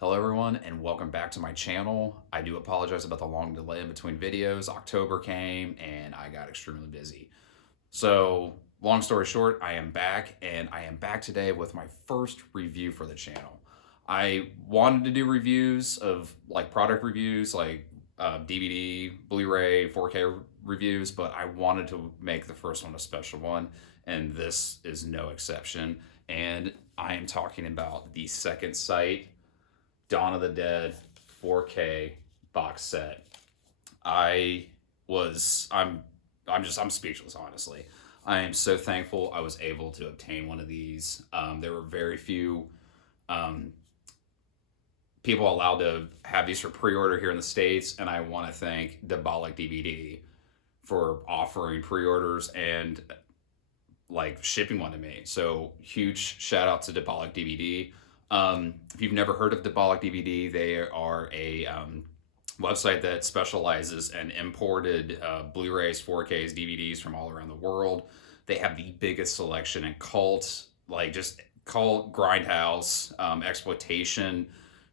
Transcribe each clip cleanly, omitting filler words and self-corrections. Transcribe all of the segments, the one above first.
Hello everyone and welcome back to my channel. I do apologize about the long delay in between videos. October came and I got extremely busy. So long story short, I am back and I am back today with my first review for the channel. I wanted to do reviews of like product reviews like DVD, Blu-ray, 4K reviews, but I wanted to make the first one a special one and this is no exception. And I am talking about the Second Sight Dawn of the Dead 4K box set. I was I'm speechless, honestly. I am so thankful I was able to obtain one of these. There were very few um, people allowed to have these for pre-order here in the States, and I want to thank Diabolic DVD for offering pre-orders and like shipping one to me. So huge shout out to Diabolic DVD. If you've never heard of Diabolic DVD, they are a website that specializes in imported Blu-rays, 4Ks, DVDs from all around the world. They have the biggest selection in cult, like just cult, grindhouse, exploitation.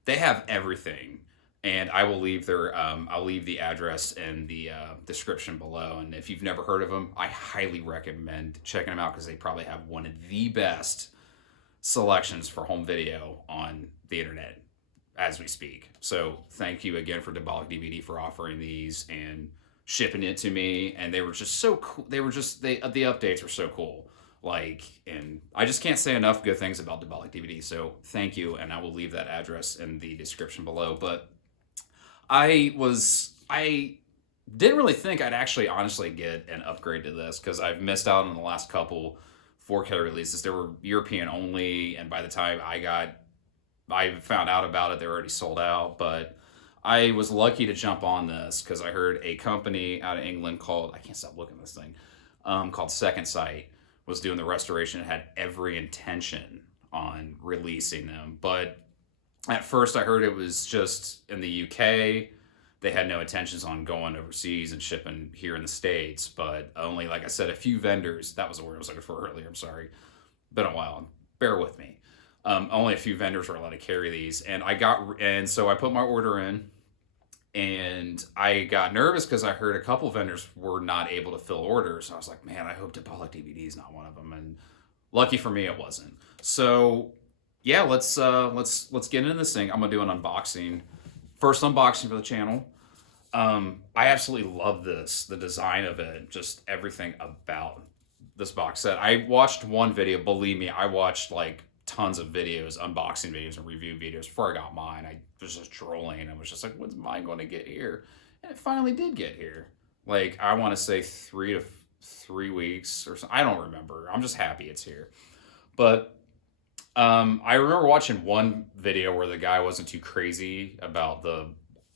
They have everything, and I will leave I'll leave the address in the description below. And if you've never heard of them, I highly recommend checking them out because they probably have one of the best selections for home video on the internet as we speak. So thank you again for Diabolic DVD for offering these and shipping it to me. And they were just so cool. The updates were so cool. Like, and I just can't say enough good things about Diabolic DVD. So thank you, and I will leave that address in the description below. But I didn't really think I'd actually honestly get an upgrade to this because I've missed out on the last couple 4K releases. They were European only, and by the time I found out about it, they were already sold out. But I was lucky to jump on this because I heard a company out of England called, I can't stop looking at this thing, called Second Sight was doing the restoration and had every intention on releasing them. But at first I heard it was just in the UK. They had no intentions on going overseas and shipping here in the States, but only, like I said, a few vendors. That was the word I was looking for earlier. I'm sorry. Been a while. Bear with me. Only a few vendors were allowed to carry these, and so I put my order in, and I got nervous because I heard a couple vendors were not able to fill orders. I was like, man, I hope Diabolic DVD is not one of them, and lucky for me, it wasn't. So yeah, let's get into this thing. I'm gonna do an unboxing. First unboxing for the channel. I absolutely love this, the design of it, just everything about this box set. I watched one video, believe me, I watched like tons of videos, unboxing videos and review videos before I got mine. I was just trolling and was just like, when's mine going to get here? And it finally did get here. Like, I want to say 3 weeks or something. I don't remember. I'm just happy it's here. But I remember watching one video where the guy wasn't too crazy about the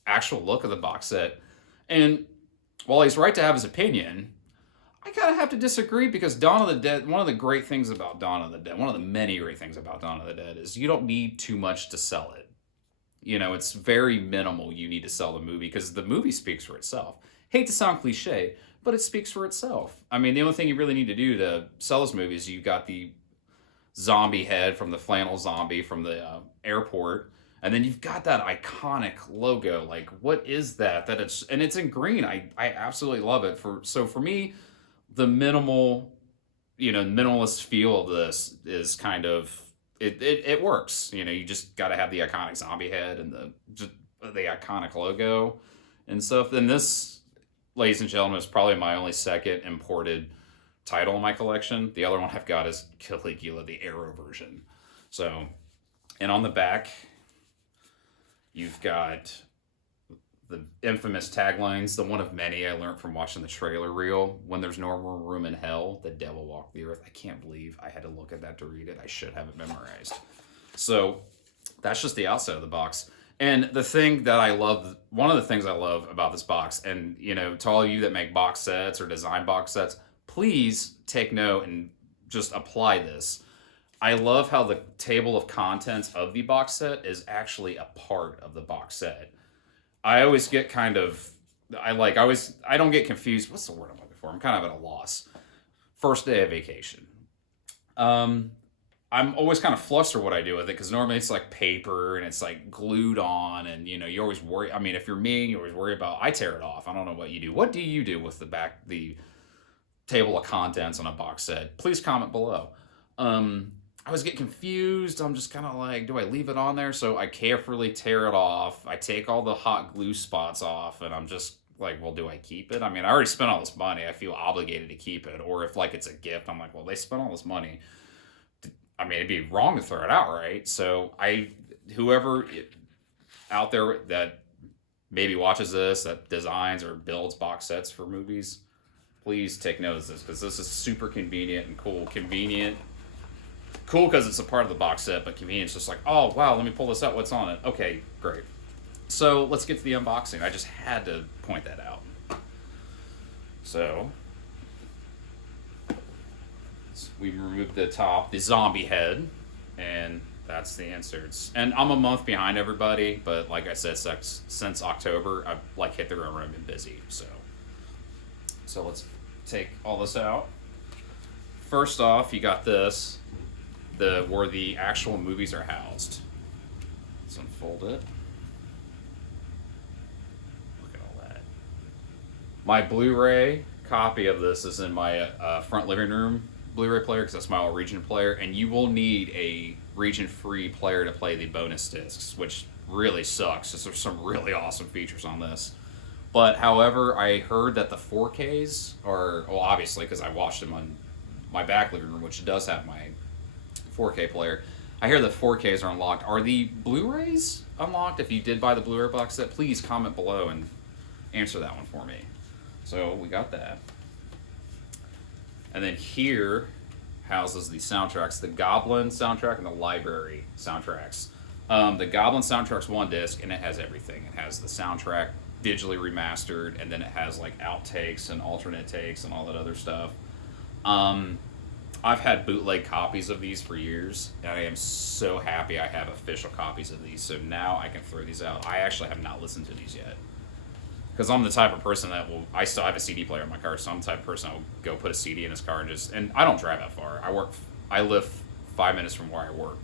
actual look of the box set. And while he's right to have his opinion, I kind of have to disagree because Dawn of the Dead, one of the great things about Dawn of the Dead, one of the many great things about Dawn of the Dead is you don't need too much to sell it. You know, it's very minimal you need to sell the movie because the movie speaks for itself. Hate to sound cliche, but it speaks for itself. I mean, the only thing you really need to do to sell this movie is you got the zombie head from the flannel zombie from the airport, and then you've got that iconic logo. Like, what is that? It's in green. I absolutely love it. For me, the minimalist feel of this is kind of it works. You know, you just got to have the iconic zombie head and the iconic logo and stuff. And this, ladies and gentlemen, is probably my only second imported title in my collection. The other one I've got is Caligula, the Arrow version. So, and on the back, you've got the infamous taglines, the one of many I learned from watching the trailer reel. When there's no more room in hell, the devil walked the earth. I can't believe I had to look at that to read it. I should have it memorized. So that's just the outside of the box. And the thing that I love, one of the things I love about this box, and you know, to all of you that make box sets or design box sets, please take note and just apply this. I love how the table of contents of the box set is actually a part of the box set. I always get kind of, I don't get confused. What's the word I'm looking for? I'm kind of at a loss. First day of vacation. I'm always kind of flustered what I do with it because normally it's like paper and it's like glued on, and you always worry. I mean, if you're me, you always worry about. I tear it off. I don't know what you do. What do you do with the table of contents on a box set? Please comment below. I was getting confused. I'm just kind of like, do I leave it on there? So I carefully tear it off. I take all the hot glue spots off, and I'm just like, well, do I keep it? I mean, I already spent all this money. I feel obligated to keep it. Or if like it's a gift, I'm like, well, they spent all this money. I mean, it'd be wrong to throw it out, right? So whoever out there that maybe watches this, that designs or builds box sets for movies, please take note of this because this is super convenient and cool. Cool because it's a part of the box set, but convenient. It's just like, oh wow, let me pull this out. What's on it? Okay, great. So let's get to the unboxing. I just had to point that out. So we removed the top, the zombie head, and that's the inserts. And I'm a month behind everybody, but like I said, since October, I've like hit the ground running, been busy. So let's take all this out. First off, you got this, where the actual movies are housed. Let's unfold it. Look at all that. My Blu-ray copy of this is in my front living room Blu-ray player because that's my all region player, and you will need a region-free player to play the bonus discs, which really sucks because there's some really awesome features on this. But however, I heard that the 4Ks are, well, obviously because I watched them on my back living room, which does have my 4K player. I hear the 4Ks are unlocked. Are the Blu-rays unlocked? If you did buy the Blu-ray box set, please comment below and answer that one for me. So we got that. And then here houses the soundtracks, the Goblin soundtrack and the Library soundtracks. The Goblin soundtrack's one disc, and it has everything. It has the soundtrack digitally remastered, and then it has like outtakes and alternate takes and all that other stuff. I've had bootleg copies of these for years, and I am so happy I have official copies of these. So now I can throw these out. I actually have not listened to these yet. Because I'm the type of person that I still have a CD player in my car, so I'm the type of person that will go put a CD in his car and I don't drive that far. I live 5 minutes from where I work,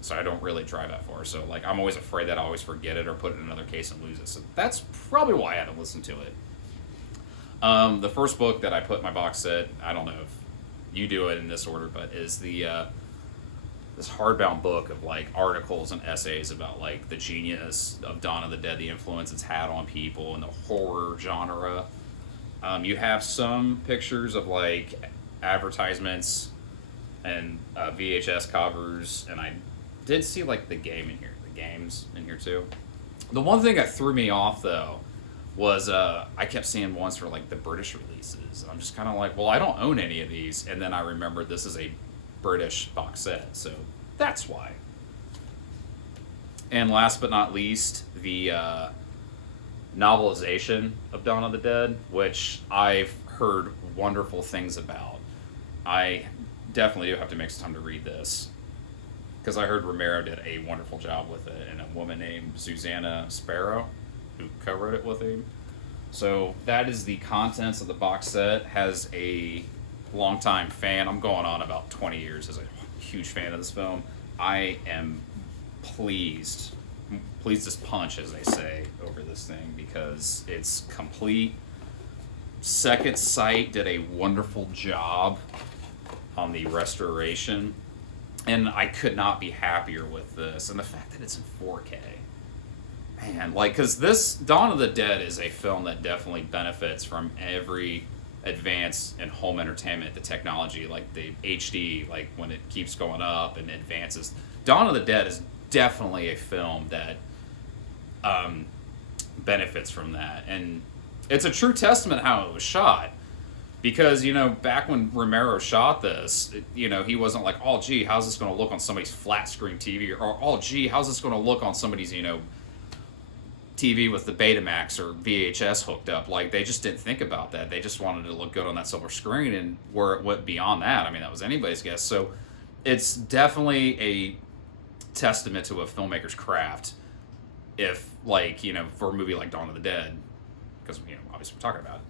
so I don't really drive that far. So like, I'm always afraid that I always forget it or put it in another case and lose it. So that's probably why I haven't listened to it. The first book that I put in my box set, I don't know if you do it in this order, but is this hardbound book of like articles and essays about like the genius of Dawn of the Dead, the influence it's had on people and the horror genre. You have some pictures of like advertisements and VHS covers, and I did see like the games in here too. The one thing that threw me off though was I kept seeing ones for like the British releases. I'm just kind of like, well, I don't own any of these, and then I remembered this is a British box set, so that's why. And last but not least, the novelization of Dawn of the Dead, which I've heard wonderful things about. I definitely do have to make some time to read this, because I heard Romero did a wonderful job with it, and a woman named Susanna Sparrow who co-wrote it with him. So that is the contents of the box set. Has a longtime fan. I'm going on about 20 years as a huge fan of this film. I am pleased as punch, as they say, over this thing because it's complete. Second Sight did a wonderful job on the restoration, and I could not be happier with this. And the fact that it's in 4K, man, like, because this Dawn of the Dead is a film that definitely benefits from every advance in home entertainment, the technology, like the HD, like when it keeps going up and advances. Dawn of the Dead is definitely a film that benefits from that, and it's a true testament how it was shot. Because, back when Romero shot this, he wasn't like, oh, gee, how's this going to look on somebody's flat screen TV? Or, oh, gee, how's this going to look on somebody's, TV with the Betamax or VHS hooked up. Like, they just didn't think about that. They just wanted it to look good on that silver screen, and where it went beyond that, I mean, that was anybody's guess. So it's definitely a testament to a filmmaker's craft if, like, for a movie like Dawn of the Dead, because, obviously we're talking about it,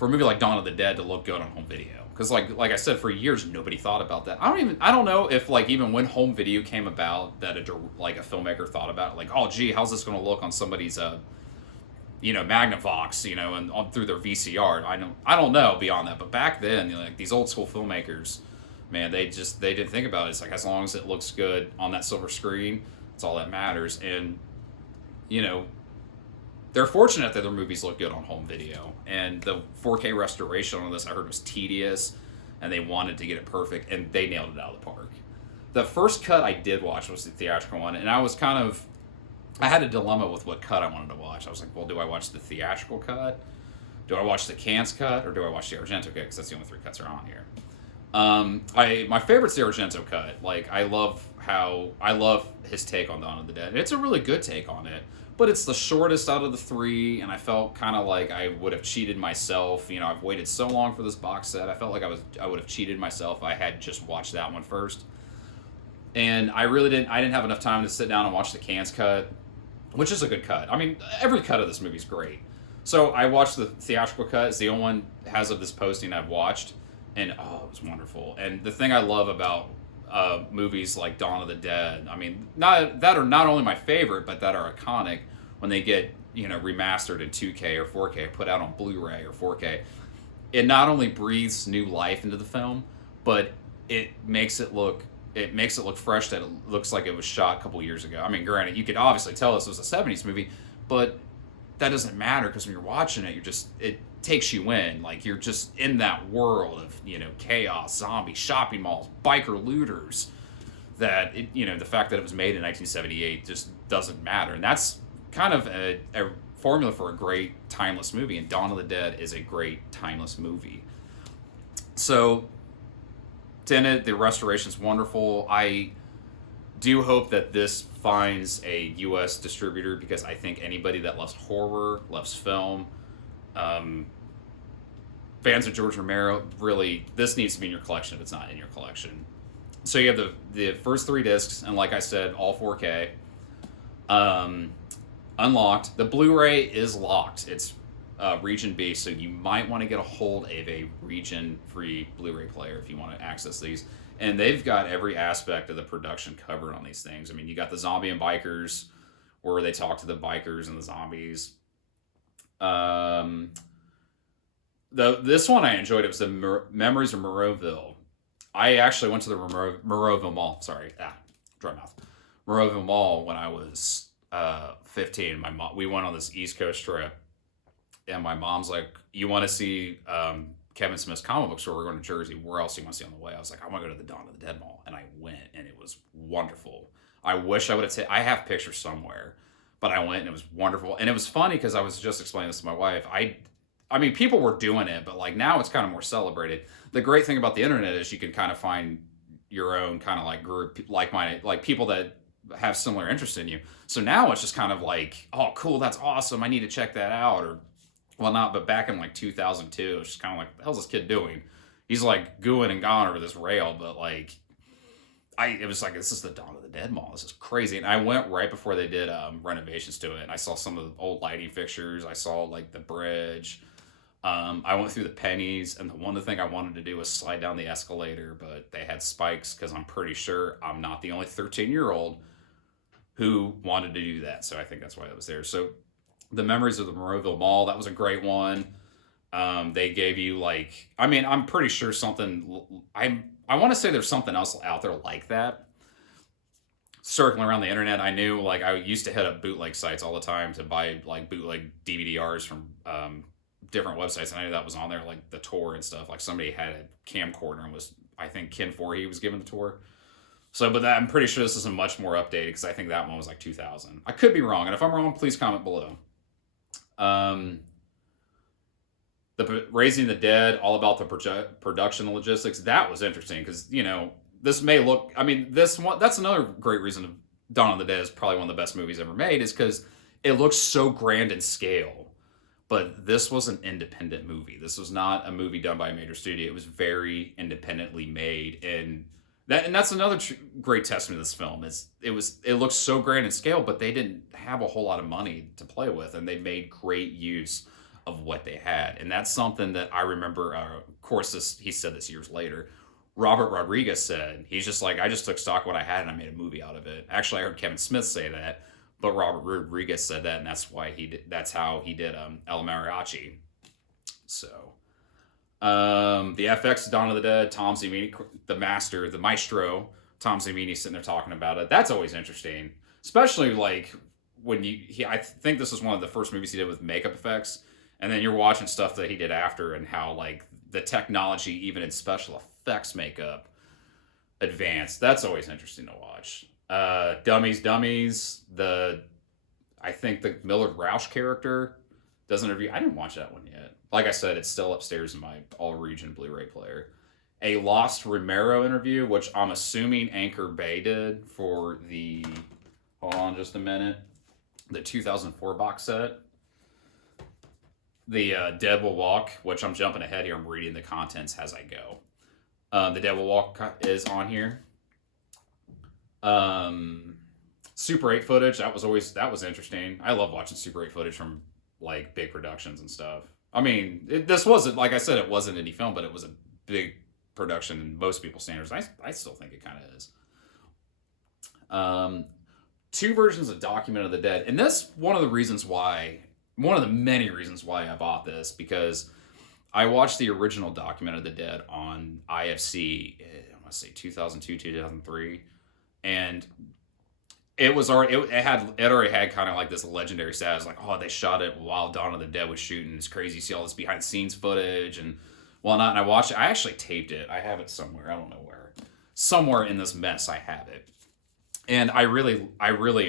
for a movie like Dawn of the Dead to look good on home video. Because like I said, for years nobody thought about that. I don't know if like even when home video came about that like a filmmaker thought about it, like, oh gee, how's this going to look on somebody's Magnavox, and on through their VCR. I don't know beyond that, but back then, like these old school filmmakers, man, they didn't think about it. It's like as long as it looks good on that silver screen, that's all that matters. And they're fortunate that their movies look good on home video. And the 4K restoration on this, I heard, was tedious, and they wanted to get it perfect, and they nailed it out of the park. The first cut I did watch was the theatrical one, and I had a dilemma with what cut I wanted to watch. I was like, well, do I watch the theatrical cut? Do I watch the Cannes cut? Or do I watch the Argento cut? Because that's the only 3 cuts are on here. My favorite's the Argento cut. Like, I love his take on Dawn of the Dead. It's a really good take on it, but it's the shortest out of the 3, and I felt kind of like I would have cheated myself. I've waited so long for this box set. I felt like I would have cheated myself if I had just watched that one first. And I didn't have enough time to sit down and watch the Cannes cut, which is a good cut. I mean, every cut of this movie is great. So I watched the theatrical cut. It's the only one as of this posting I've watched, and oh, it was wonderful. And the thing I love about movies like Dawn of the Dead, I mean, that are not only my favorite, but that are iconic when they get remastered in 2K or 4K, put out on Blu-ray or 4K. It not only breathes new life into the film, but it makes it look fresh, that it looks like it was shot a couple years ago. I mean, granted, you could obviously tell this was a 70s movie, but that doesn't matter because when you're watching it, it takes you in. Like, you're just in that world of, chaos, zombies, shopping malls, biker looters, that, the fact that it was made in 1978 just doesn't matter. And that's kind of a formula for a great timeless movie, and Dawn of the Dead is a great timeless movie. So, Tenet, the restoration's wonderful. I do hope that this finds a U.S. distributor, because I think anybody that loves horror, loves film, fans of George Romero, really, this needs to be in your collection if it's not in your collection. So you have the first 3 discs, and like I said, all 4K. Unlocked. The Blu-ray is locked. It's region B, so you might want to get a hold of a region-free Blu-ray player if you want to access these. And they've got every aspect of the production covered on these things. I mean, you got the zombie and bikers, where they talk to the bikers and the zombies. This one I enjoyed. It was the Memories of Monroeville. I actually went to the Monroeville Mall. Sorry, dry mouth. Monroeville Mall when I was 15. We went on this East Coast trip, and my mom's like, "You want to see Kevin Smith's comic book store? We're going to Jersey. Where else do you want to see on the way?" I was like, "I want to go to the Dawn of the Dead Mall," and I went, and it was wonderful. I wish I would have I have pictures somewhere, but I went, and it was wonderful. And it was funny because I was just explaining this to my wife. I mean, people were doing it, but like now it's kind of more celebrated. The great thing about the internet is you can kind of find your own kind of like group, like-minded, like people that have similar interests in you. So now it's just kind of like, oh, cool, that's awesome, I need to check that out. Or, well, not, but back in like 2002, it's just kind of like, what the hell's this kid doing? He's like gooing and gone over this rail, but like, it was like, this is the Dawn of the Dead Mall. This is crazy. And I went right before they did renovations to it, and I saw some of the old lighting fixtures. I saw like the bridge. I went through the pennies, and the one thing I wanted to do was slide down the escalator, but they had spikes, because I'm pretty sure I'm not the only 13-year-old who wanted to do that. So I think that's why it was there. So the Memories of the Monroeville Mall, that was a great one. They gave you like, I mean, I'm pretty sure I want to say there's something else out there like that circling around the internet. I knew, like, I used to hit up bootleg sites all the time to buy like bootleg DVD-Rs from different websites, and I knew that was on there, like the tour and stuff. Like somebody had a camcorder and was, I think Ken Foree was given the tour. So, but I'm pretty sure this isn't much more updated, because I think that one was like 2000. I could be wrong, and if I'm wrong, please comment below. The Raising the Dead, all about the production logistics, that was interesting, because, this may look, I mean, this one, that's another great reason Dawn of the Dead is probably one of the best movies ever made, is because it looks so grand in scale. But this was an independent movie. This was not a movie done by a major studio. It was very independently made, and that's another great testament to this film. It looks so grand in scale, but they didn't have a whole lot of money to play with, and they made great use of what they had. And that's something that I remember, of course, he said this years later. Robert Rodriguez said, he's just like, I just took stock of what I had and I made a movie out of it. Actually, I heard Kevin Smith say that, but Robert Rodriguez said that, and that's how he did El Mariachi. So, the FX Dawn of the Dead, Tom Savini, the maestro, Tom Savini sitting there talking about it. That's always interesting, especially like when I think this is one of the first movies he did with makeup effects, and then you're watching stuff that he did after and how like the technology, even in special effects makeup, advanced. That's always interesting to watch. Dummies. I think the Millard Rausch character does an interview. I didn't watch that one yet. Like I said, it's still upstairs in my all-region Blu-ray player. A Lost Romero interview, which I'm assuming Anchor Bay did for the, hold on just a minute, the 2004 box set. The Dead Will Walk, which I'm jumping ahead here. I'm reading the contents as I go. The Dead Will Walk is on here. Super 8 footage, that was interesting. I love watching Super 8 footage from like big productions and stuff. I mean, this wasn't, like I said, it wasn't indie film, but it was a big production in most people's standards. I still think it kind of is. 2 versions of Document of the Dead, and that's one of the many reasons why I bought this, because I watched the original Document of the Dead on IFC, I want to say 2002, 2003, and it already had kind of like this legendary status, like, oh, they shot it while Dawn of the Dead was shooting. It's crazy. You see all this behind the scenes footage and whatnot. And I watched it. I actually taped it. I have it somewhere. I don't know where. Somewhere in this mess, I have it. And I really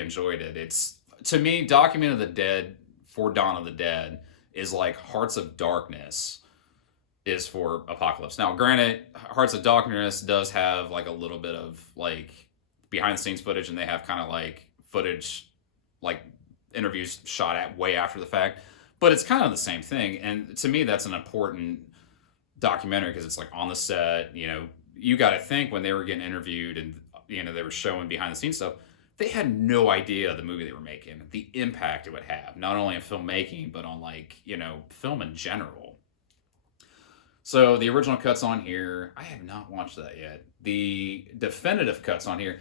enjoyed it. It's, to me, Document of the Dead for Dawn of the Dead is like Hearts of Darkness is for Apocalypse. Now, granted, Hearts of Darkness does have like a little bit of like behind the scenes footage, and they have kind of like footage, like interviews shot at way after the fact, but it's kind of the same thing. And to me, that's an important documentary because it's like on the set, you got to think when they were getting interviewed and, they were showing behind the scenes stuff, they had no idea the movie they were making, the impact it would have, not only in filmmaking, but on like, film in general. So the original cut's on here. I have not watched that yet. The definitive cut's on here.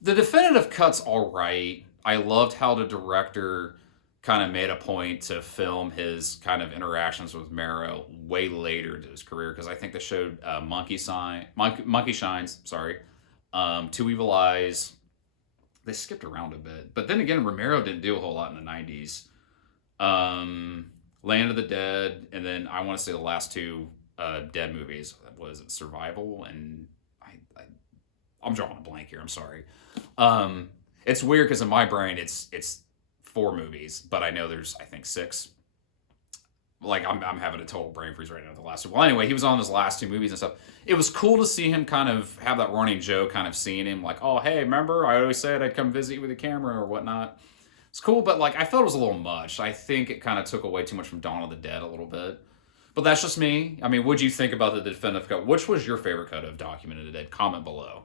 The definitive cut's all right. I loved how the director kind of made a point to film his kind of interactions with Marrow way later into his career, because I think they showed Monkey Shines, Two Evil Eyes. They skipped around a bit. But then again, Romero didn't do a whole lot in the 90s. Land of the Dead, and then I want to say the last 2 Dead movies. Was it Survival? And I'm drawing a blank here. I'm sorry. It's weird because in my brain it's 4 movies, but I know there's, I think, 6. Like I'm having a total brain freeze right now at the last 2. Well, anyway, he was on his last 2 movies and stuff. It was cool to see him kind of have that running joke, kind of seeing him like, oh, hey, remember I always said I'd come visit you with a camera or whatnot. It's cool, but like I felt it was a little much. I think it kind of took away too much from Dawn of the Dead a little bit. But that's just me. I mean, what'd you think about the definitive cut? Which was your favorite cut of Document of the Dead? Comment below.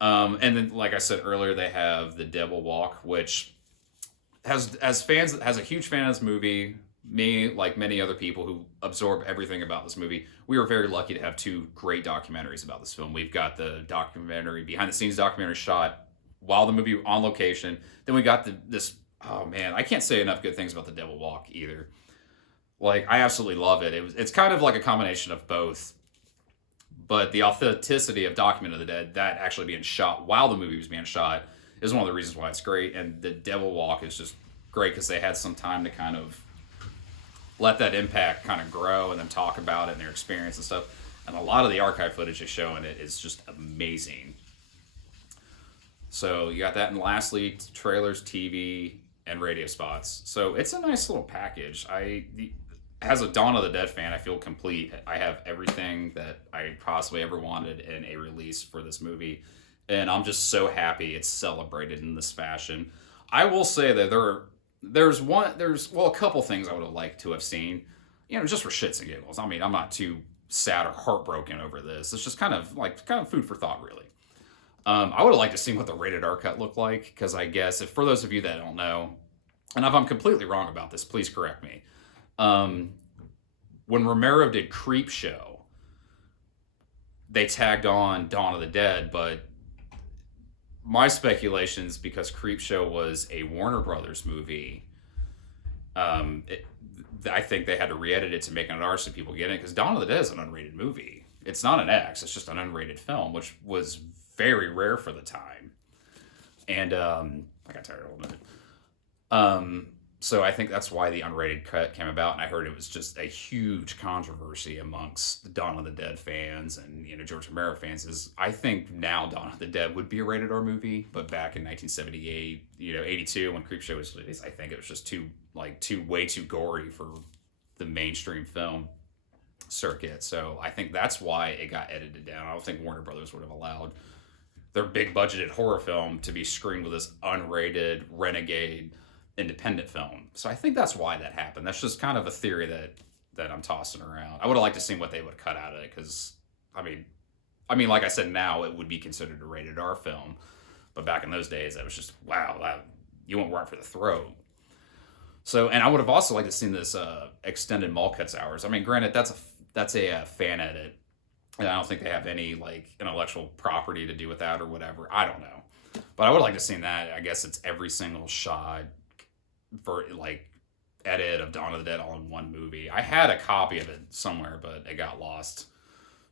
And then, like I said earlier, they have The Dead Will Walk, which has a huge fan of this movie. Me, like many other people who absorb everything about this movie, we were very lucky to have 2 great documentaries about this film. We've got the documentary, behind the scenes documentary shot while the movie on location. Then we got this, oh man, I can't say enough good things about The Dead Will Walk either. Like, I absolutely love it. It's kind of like a combination of both. But the authenticity of Document of the Dead, that actually being shot while the movie was being shot, is one of the reasons why it's great. And The Dead Will Walk is just great because they had some time to kind of let that impact kind of grow and then talk about it and their experience and stuff. And a lot of the archive footage they show in it is just amazing. So you got that. And lastly, trailers, TV, and radio spots. So it's a nice little package. As a Dawn of the Dead fan, I feel complete. I have everything that I possibly ever wanted in a release for this movie. And I'm just so happy it's celebrated in this fashion. I will say that there's a couple things I would have liked to have seen, just for shits and giggles. I mean, I'm not too sad or heartbroken over this. It's just kind of food for thought, really. I would have liked to see what the rated R cut looked like, because I guess, for those of you that don't know, and if I'm completely wrong about this, please correct me, Um, when Romero did Creepshow, they tagged on Dawn of the Dead, but my speculations, because Creepshow was a Warner Brothers movie, um, it, I think they had to re-edit it to make it an R so people get it, because Dawn of the Dead is an unrated movie. It's not an X, it's just an unrated film, which was very rare for the time. And I got tired of holding it. So I think that's why the unrated cut came about, and I heard it was just a huge controversy amongst the Dawn of the Dead fans and George Romero fans. Is I think now Dawn of the Dead would be a rated R movie, but back in 1978, 82 when Creepshow was released, I think it was just way too gory for the mainstream film circuit. So I think that's why it got edited down. I don't think Warner Brothers would have allowed their big budgeted horror film to be screened with this unrated renegade independent film. So I think that's why that happened. That's just kind of a theory that I'm tossing around. I would have liked to see what they would cut out of it, because I mean, like I said, now it would be considered a rated R film, but back in those days, that was just wow, you went right for the throat. So, and I would have also liked to seen this extended mall cuts hours. I mean, granted, that's a fan edit, and I don't think they have any like intellectual property to do with that or whatever. I don't know, but I would like to seen that. I guess it's every single shot for like edit of Dawn of the Dead all in one movie. I had a copy of it somewhere, but it got lost.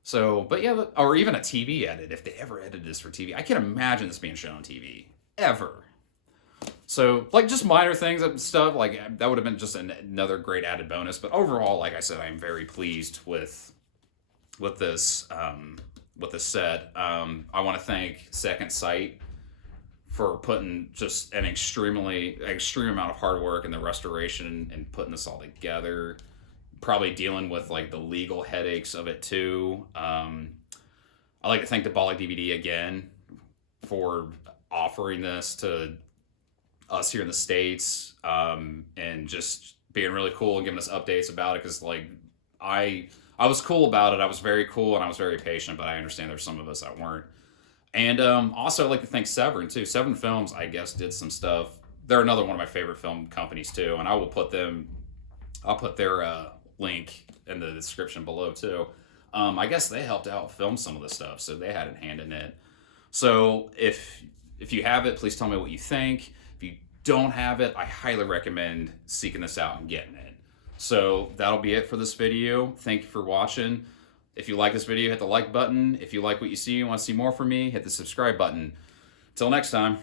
So, but yeah, or even a TV edit, if they ever edited this for TV. I can't imagine this being shown on TV ever. So, like, just minor things and stuff like that would have been just another great added bonus. But overall, like I said, I'm very pleased with this set. I want to thank Second Sight for putting just an extreme amount of hard work in the restoration and putting this all together. Probably dealing with like the legal headaches of it too. I'd like to thank the Bollock DVD again for offering this to us here in the States, and just being really cool and giving us updates about it, because like I was cool about it. I was very cool and I was very patient, but I understand there's some of us that weren't. And also, I'd like to thank Severn, too. Severn Films, I guess, did some stuff. They're another one of my favorite film companies, too. And I'll put their link in the description below, too. I guess they helped out film some of the stuff, so they had a hand in it. So if you have it, please tell me what you think. If you don't have it, I highly recommend seeking this out and getting it. So that'll be it for this video. Thank you for watching. If you like this video, hit the like button. If you like what you see and want to see more from me, hit the subscribe button. Till next time.